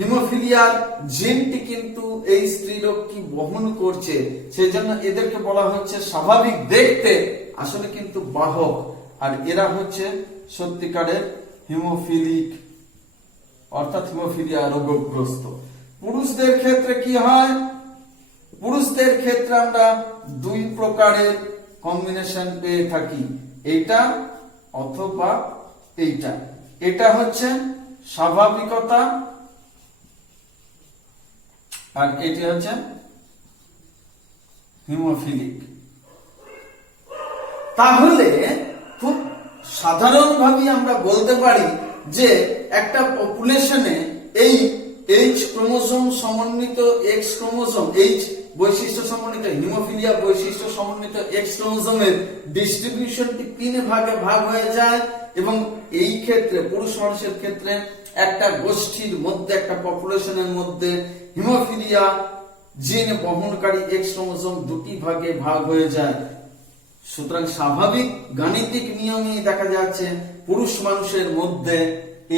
হিমোফিলিয়ার জিনটি কিন্তু এই স্ত্রীলোকটি বহন করছে, সেই জন্য এদেরকে বলা হচ্ছে স্বাভাবিক দেখতে, আসলে কিন্তু বাহক। আর এরা হচ্ছে সত্যিকারের হিমোফিলিক অর্থাৎ হিমোফিলিয়া রোগগ্রস্ত। পুরুষদের ক্ষেত্রে কি হয়? পুরুষদের ক্ষেত্রে আমরা 2 প্রকারের কম্বিনেশন পেয়ে থাকি, এইটা অথবা এইটা। এটা হচ্ছে স্বাভাবিকতা আর এটি হচ্ছে হিমোফিলিক। তাহলে খুব সাধারণভাবে আমরা বলতে পারি যে একটা পপুলেশনে এই এইচ ক্রোমোজোম সমন্বিত এক্স ক্রোমোজোম, এইচ বৈশিষ্ট্য সমন্বিত হিমোফিলিয়া বৈশিষ্ট্য সমন্বিত এক্স ক্রোমোজোমের ডিস্ট্রিবিউশনটি 3 ভাগে ভাগ হয়ে যায়। এবং এই ক্ষেত্রে পুরুষ মানুষের ক্ষেত্রে একটা গোষ্ঠীর মধ্যে, একটা পপুলেশনের মধ্যে হিমোফিলিয়া জিন বহনকারী এক্স ক্রোমোসোম দুটি ভাগে ভাগ হয়ে যায়। সুতরাং স্বাভাবিক গাণিতিক নিয়মে দেখা যাচ্ছে পুরুষ মানুষের মধ্যে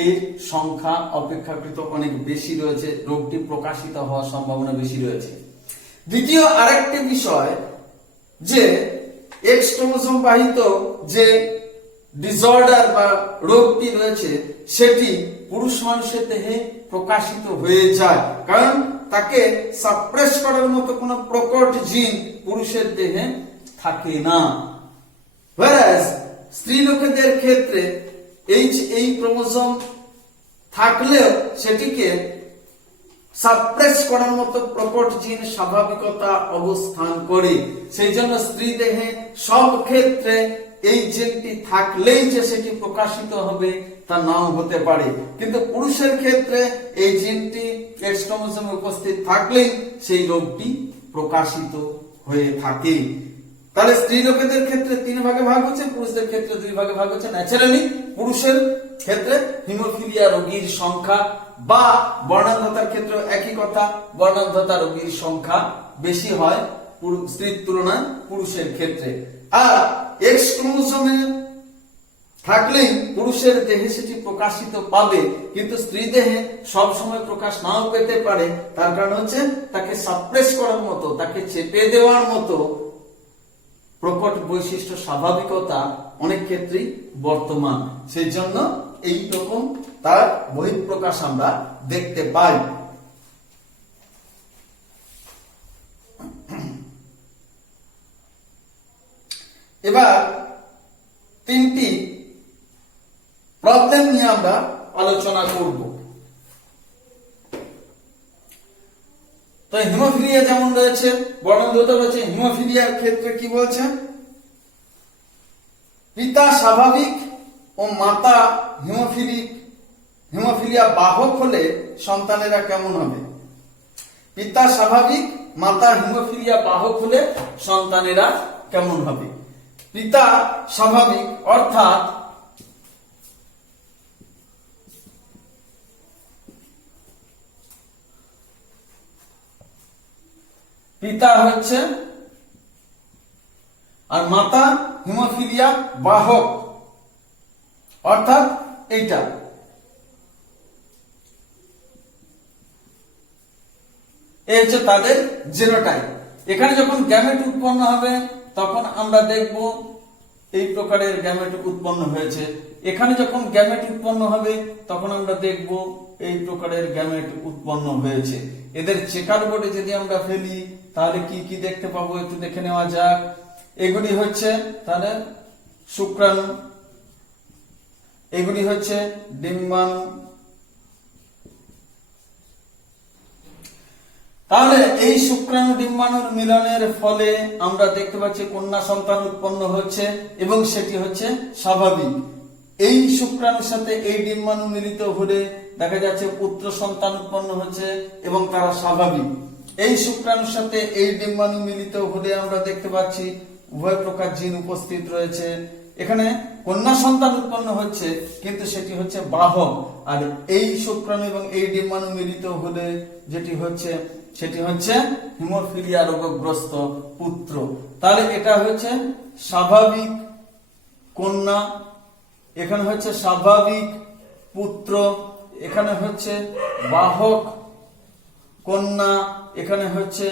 এর সংখ্যা অপেক্ষাকৃত অনেক বেশি রয়েছে, রোগটি প্রকাশিত হওয়ার সম্ভাবনা বেশি রয়েছে। দ্বিতীয় আরেকটি বিষয় যে এক্স ক্রোমোসোম বাহিত যে ডিসঅর্ডার বা রোগটি রয়েছে সেটি পুরুষ মানুষের দেহে প্রকাশিত হয়ে যায়, কারণ তাকে সাপ্রেস করার মতো কোনো প্রকট জিন পুরুষের দেহে থাকে না। whereas স্ত্রী লোকেদের ক্ষেত্রে এই ক্রোমোসোম থাকলেও সেটিকে সাপ্রেস করার মতো প্রকট জিন স্বাভাবিকতা অবস্থান করে। সেই জন্য স্ত্রী দেহে সব ক্ষেত্রে এই জিনটি থাকলেই যে সেটি প্রকাশিত হবে তা নাও হতে পারে, কিন্তু পুরুষের ক্ষেত্রে এই জিনটি এক্স ক্রোমোসোমে উপস্থিত থাকলেই সেই রোগটি প্রকাশিত হয়ে থাকে। তাহলে স্ত্রী লোকেদের ক্ষেত্রে 3 ভাগে ভাগ হচ্ছে, পুরুষদের ক্ষেত্রে 2 ভাগে ভাগ হচ্ছে। ন্যাচারালি পুরুষের ক্ষেত্রে হিমোফিলিয়া রোগীর সংখ্যা বা বর্ণান্ধতার ক্ষেত্রে একই কথা, বর্ণান্ধতা রোগীর সংখ্যা বেশি হয় স্ত্রীর তুলনায় পুরুষের ক্ষেত্রে। আর এক্স ক্রোমোসোমে থাকলেই পুরুষের দেহে সেটি প্রকাশিত পাবে, কিন্তু স্ত্রী দেহে সব সময় প্রকাশ নাও পেতে পারে। তার কারণ হচ্ছে তাকে সাপ্রেস করার মতো, তাকে চেপে দেওয়ার মতো প্রকট বৈশিষ্ট্য স্বাভাবিকতা অনেক ক্ষেত্রেই বর্তমান। সেই জন্য এই রকম তার বহিঃপ্রকাশ আমরা দেখতে পাই। এবার 3টি প্রবলেম নিয়ে আমরা আলোচনা করব। তো হিমোফিলিয়া যেমন রয়েছে, বর্ণান্ধতা রয়েছে, হিমোফিলিয়ার ক্ষেত্রে কি বলছে? পিতা স্বাভাবিক ও মাতা হিমোফিলিয়া বাহক হলে সন্তানেরা কেমন হবে? পিতা স্বাভাবিক, মাতা হিমোফিলিয়া বাহক হলে সন্তানেরা কেমন হবে? পিতা স্বাভাবিক অর্থাৎ পিতা হচ্ছে, আর মাতা হিমোফিলিয়া বাহক অর্থাৎ এইটা। এই হচ্ছে তাদের জিনোটাইপ। এখানে যখন গ্যামেট উৎপন্ন হবে তখন আমরা দেখব এই প্রকারের গ্যামেট উৎপন্ন হয়েছে। এখানে যখন গ্যামেট উৎপন্ন হবে তখন আমরা দেখব এই প্রকারের গ্যামেট উৎপন্ন হয়েছে। এদের চেকার বোর্ডে যদি আমরা ফেলি তাহলে কি কি দেখতে পাবো একটু দেখে নেওয়া যাক। এগুলি হচ্ছে তাহলে শুক্রাণু, এগুলি হচ্ছে ডিম্বাণু। তাহলে এই শুক্রাণু ডিম্বাণুর মিলনের ফলে আমরা দেখতে পাচ্ছি কন্যা সন্তান উৎপন্ন হচ্ছে এবং সেটি হচ্ছে স্বাভাবিক। এই শুক্রাণুর সাথে এই ডিম্বাণু মিলিত হলে দেখা যাচ্ছে পুত্র সন্তান উৎপন্ন হচ্ছে এবং তারা স্বাভাবিক। এই শুক্রাণুর সাথে এই ডিম্বাণু মিলিত হলে আমরা দেখতে পাচ্ছি উভয় প্রকার জিন উপস্থিত রয়েছে। এখানে কন্যা সন্তান উৎপন্ন হচ্ছে কিন্তু সেটি হচ্ছে বাহক, আর এই শুক্রাণু এবং এই ডিম্বাণু মিলিত হলে যেটি হচ্ছে সেটি হচ্ছে হিমোফিলিয়া রোগগ্রস্ত পুত্র। তাহলে এটা হচ্ছে স্বাভাবিক কন্যা, এখানে হচ্ছে স্বাভাবিক পুত্র, এখানে হচ্ছে বাহক কন্যা, এখানে হচ্ছে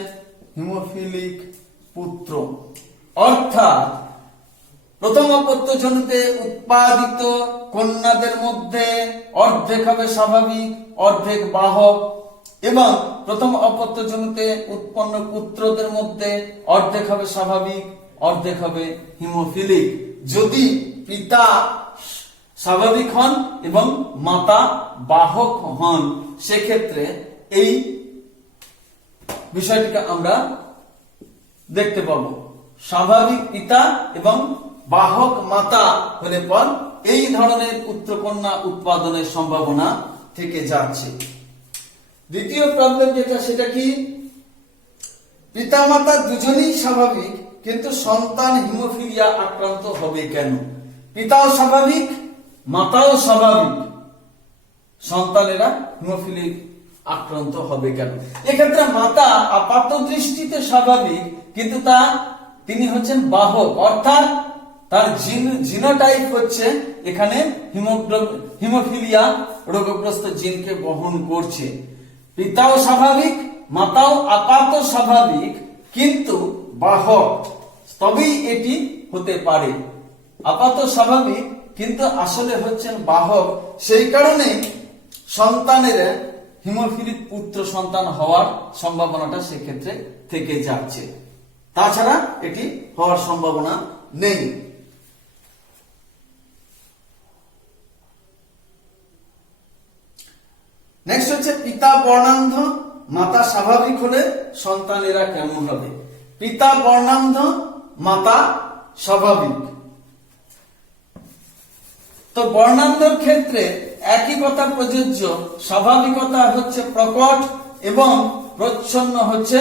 হিমোফিলিক পুত্র। অর্থাৎ প্রথম অপত্যজনিতে উৎপাদিত কন্যাদের মধ্যে অর্ধেক হবে স্বাভাবিক, অর্ধেক বাহক, এবং প্রথম অপত্যজনিতে উৎপন্ন পুত্রদের মধ্যে অর্ধেক হবে স্বাভাবিক, অর্ধেক হবে হিমোফিলিক। যদি পিতা স্বাভাবিক হন এবং মাতা বাহক হন সেক্ষেত্রে এই বিষয়টিকে আমরা দেখতে পাবো। স্বাভাবিক পিতা এবং বাহক মাতা হলে পর এই ধরনের পুত্র কন্যা উৎপাদনের সম্ভাবনা থেকে যাচ্ছে। দ্বিতীয় প্রবলেম যেটা সেটা কি? পিতা মাতা দুজনেই স্বাভাবিক কিন্তু সন্তান হিমোফিলিয়া আক্রান্ত হবে কেন? পিতাও স্বাভাবিক মাতাও স্বাভাবিক, সন্তানেরা হিমোফিলিক আক্রান্ত হবে কেন? এক্ষেত্রে মাতা আপাত দৃষ্টিতে স্বাভাবিক, কিন্তু তিনি হচ্ছেন বাহক, অর্থাৎ তার জিনোটাইপ হচ্ছে এখানে হিমোফিলিয়া রোগগ্রস্ত জিনকে বহন করছে। পিতাও স্বাভাবিক, মাতাও আপাত স্বাভাবিক, কিন্তু বাহক, তবেই এটি হতে পারে। আপাত স্বাভাবিক কিন্তু আসলে হচ্ছেন বাহক, সেই কারণে সন্তানের হিমোফিলিক পুত্র সন্তান হওয়ার সম্ভাবনাটা সেক্ষেত্রে থেকে যাচ্ছে, তাছাড়া এটি হওয়ার সম্ভাবনা নেই। নেক্সট হচ্ছে পিতা বর্ণান্ধ, মাতা স্বাভাবিক হলে সন্তানেরা কেমন হবে? পিতা বর্ণান্ধ, মাতা স্বাভাবিক। তো বর্ণান্ধর ক্ষেত্রে একই কথা প্রযোজ্য, স্বাভাবিকতা হচ্ছে প্রকট এবং প্রচ্ছন্ন হচ্ছে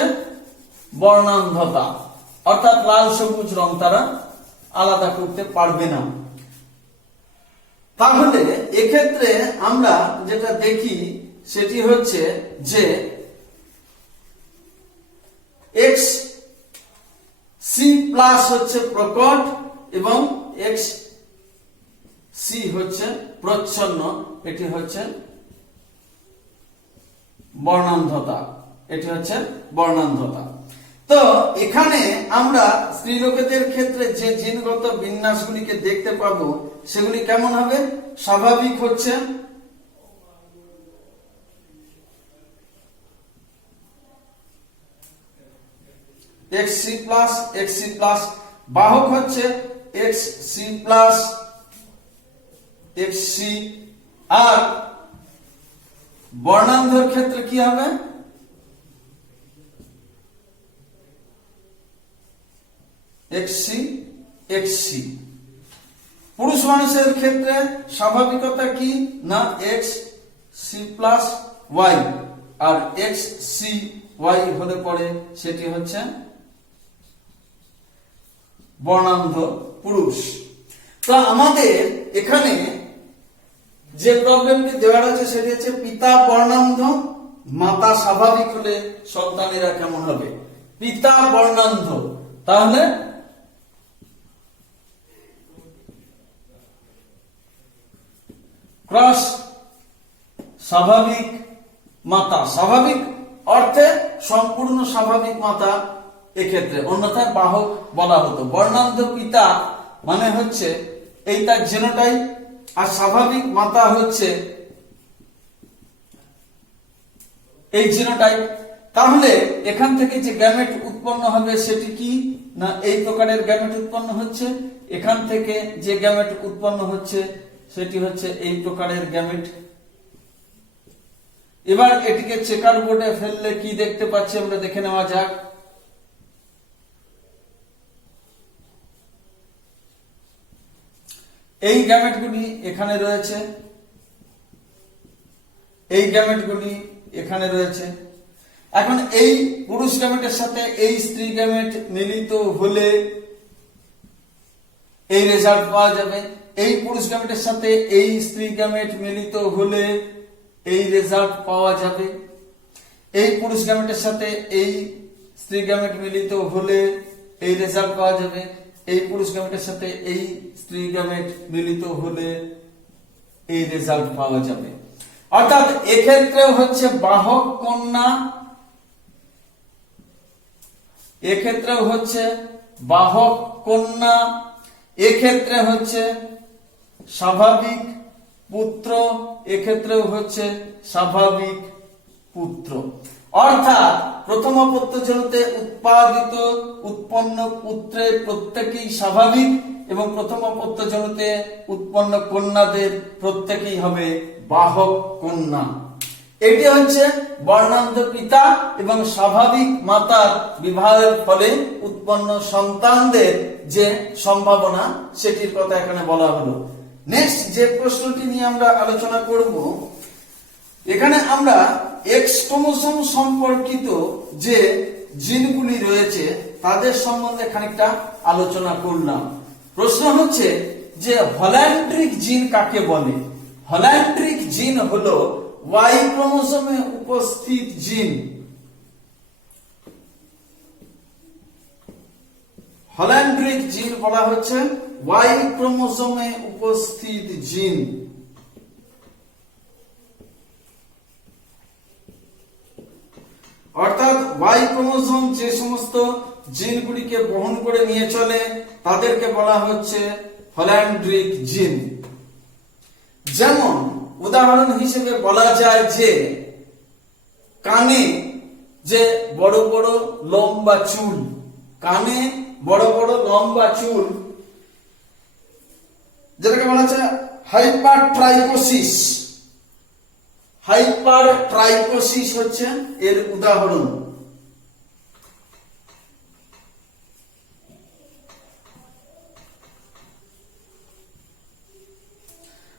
বর্ণান্ধতা, অর্থাৎ লাল সবুজ রং তারা আলাদা করতে পারবে না। তাহলে এক্ষেত্রে আমরা যেটা দেখি সেটি হচ্ছে যে এক্স সি প্লাস হচ্ছে প্রকট এবং এক্স সি হচ্ছে প্রচ্ছন্ন, এটি হচ্ছে বর্ণান্ধতা, এটি হচ্ছে বর্ণান্ধতা। তো এখানে আমরা স্ত্রীলোকেদের ক্ষেত্রে যে জিনগত বিন্যাসগুলিকে দেখতে পাবো সেগুলি কেমন হবে? স্বাভাবিক হচ্ছে XC প্লাস XC প্লাস, বাহক হচ্ছে XC প্লাস XC, আর বর্ণান্ধর ক্ষেত্রে কি হবে? XC XC। পুরুষ মানুষের ক্ষেত্রে স্বাভাবিকতা কি না XC প্লাস Y, আর XC Y হলে পরে সেটি হচ্ছে বর্ণান্ধ পুরুষ। তো আমাদের এখানে যে প্রবলেমটি দেওয়া আছে সেটি হচ্ছে পিতা বর্ণান্ধ, মাতা স্বাভাবিক হলে সন্তানেরা কেমন হবে? পিতা বর্ণান্ধ, তাহলে ক্রস স্বাভাবিক মাতা, স্বাভাবিক অর্থে সম্পূর্ণ স্বাভাবিক মাতা এক্ষেত্রে, অন্যথায় বাহক বলা হতো। বর্ণান্ধ পিতা মানে হচ্ছে এই তার জিনোটাইপ, আর স্বাভাবিক মাতা হচ্ছে এই জিনোটাইপ। তাহলে এখান থেকে যে গ্যামেট উৎপন্ন হবে সেটি কি না এই প্রকারের গ্যামেট উৎপন্ন হচ্ছে, এখান থেকে যে গ্যামেট উৎপন্ন হচ্ছে সেটি হচ্ছে এই প্রকারের গ্যামেট। এবার এটিকে চেকার বোর্ডে ফেললে কি দেখতে পাচ্ছি আমরা দেখে নেওয়া যাক। এই গ্যামেটগুলি এখানে রয়েছে, এই গ্যামেটগুলি এখানে রয়েছে। এখন এই পুরুষ গ্যামেটের সাথে এই স্ত্রী গ্যামেট মিলিত হলে এই রেজাল্ট পাওয়া যাবে, এই পুরুষ গ্যামেটের সাথে এই স্ত্রী গ্যামেট মিলিত হলে এই রেজাল্ট পাওয়া যাবে, এই পুরুষ গ্যামেটের সাথে এই স্ত্রী গ্যামেট মিলিত হলে এই রেজাল্ট পাওয়া যাবে, এই পুরুষ গ্যামেটের সাথে এই স্ত্রী গ্যামেট মিলিত হলে এই রেজাল্ট পাওয়া যাবে। অর্থাৎ এক্ষেত্রেও হচ্ছে বাহক কন্যা, এক্ষেত্রেও হচ্ছে বাহক কন্যা, এক্ষেত্রে হচ্ছে স্বাভাবিক পুত্র, এক্ষেত্রেও হচ্ছে স্বাভাবিক পুত্র। অর্থাৎ প্রথম অপত্যজনিতে উৎপাদিত উৎপন্ন পুত্রের প্রত্যেকেই স্বাভাবিক এবং প্রথম অপত্যজনিতে উৎপন্ন কন্যাদের প্রত্যেকেই হবে বাহক কন্যা। এটি হচ্ছে বর্ণান্ধ পিতা এবং স্বাভাবিক মাতার বিবাহের ফলে উৎপন্ন সন্তানদের যে সম্ভাবনা সেটির কথা এখানে বলা হলো। নেক্সট যে প্রশ্নটি নিয়ে আমরা আলোচনা করব, এখানে আমরা এক্স ক্রোমোসোম সম্পর্কিত যে জিনগুলি রয়েছে তাদের সম্বন্ধে খানিকটা আলোচনা করলাম। প্রশ্ন হচ্ছে যে হল্যান্ড্রিক জিন কাকে বলে। হল্যান্ড্রিক জিন হলো ওয়াই ক্রোমোসোমে উপস্থিত জিন। হল্যান্ড্রিক জিন বলা হচ্ছে ওয়াই ক্রোমোসোমে উপস্থিত জিন। অর্থাৎ ওয়াই ক্রোমোসোম যে সমস্ত জিনগুলিকে বহন করে নিয়ে চলে তাদেরকে বলা হচ্ছে হল্যান্ড্রিক জিন। যেমন উদাহরণ হিসেবে বলা যায় যে কানে যে বড় বড় লম্বা চুল, কানে বড় বড় লম্বা চুল, যেটাকে বলা হচ্ছে হাইপারট্রাইকোসিস। হাইপারট্রাইকোসিস হচ্ছে এর উদাহরণ।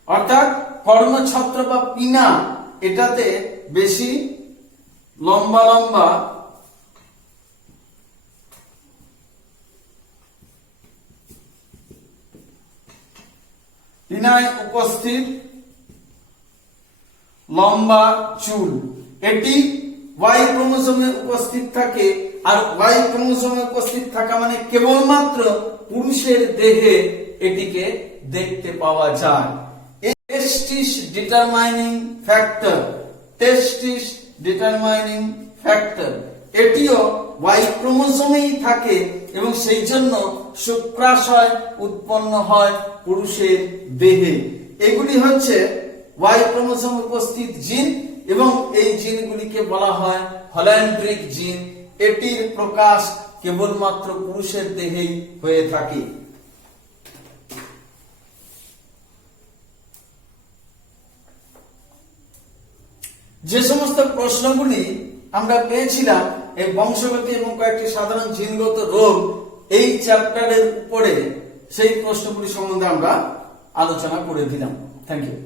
অর্থাৎ কর্ণছত্র বা পিনা এটাতে বেশি লম্বা লম্বা পিনায় উপস্থিত লম্বা চুল, এটি ওয়াই ক্রোমোসোমে উপস্থিত থাকে। আর ওয়াই ক্রোমোসোমে উপস্থিত থাকা মানে কেবলমাত্র পুরুষের দেহে এটিকে দেখতে পাওয়া যায়। টেস্টিস ডিটারমাইনিং ফ্যাক্টর, টেস্টিস ডিটারমাইনিং ফ্যাক্টর এটিও ওয়াই ক্রোমোসোমেই থাকে এবং সেই জন্য শুক্রাশয় উৎপন্ন হয় পুরুষের দেহে। এগুলি হচ্ছে ওয়াই ক্রোমোসোম উপস্থিত জিন এবং এই জিনগুলিকে বলা হয় হল্যান্ড্রিক জিন। এটির প্রকাশ কেবলমাত্র পুরুষের দেহেই হয়ে থাকে। যে সমস্ত প্রশ্নগুলি আমরা পেয়েছিলাম এই বংশগতি এবং কয়েকটি সাধারণ জিনগত রোগ এই চ্যাপ্টারের উপরে, সেই প্রশ্নগুলি সম্বন্ধে আমরা আলোচনা করে দিলাম। Thank you.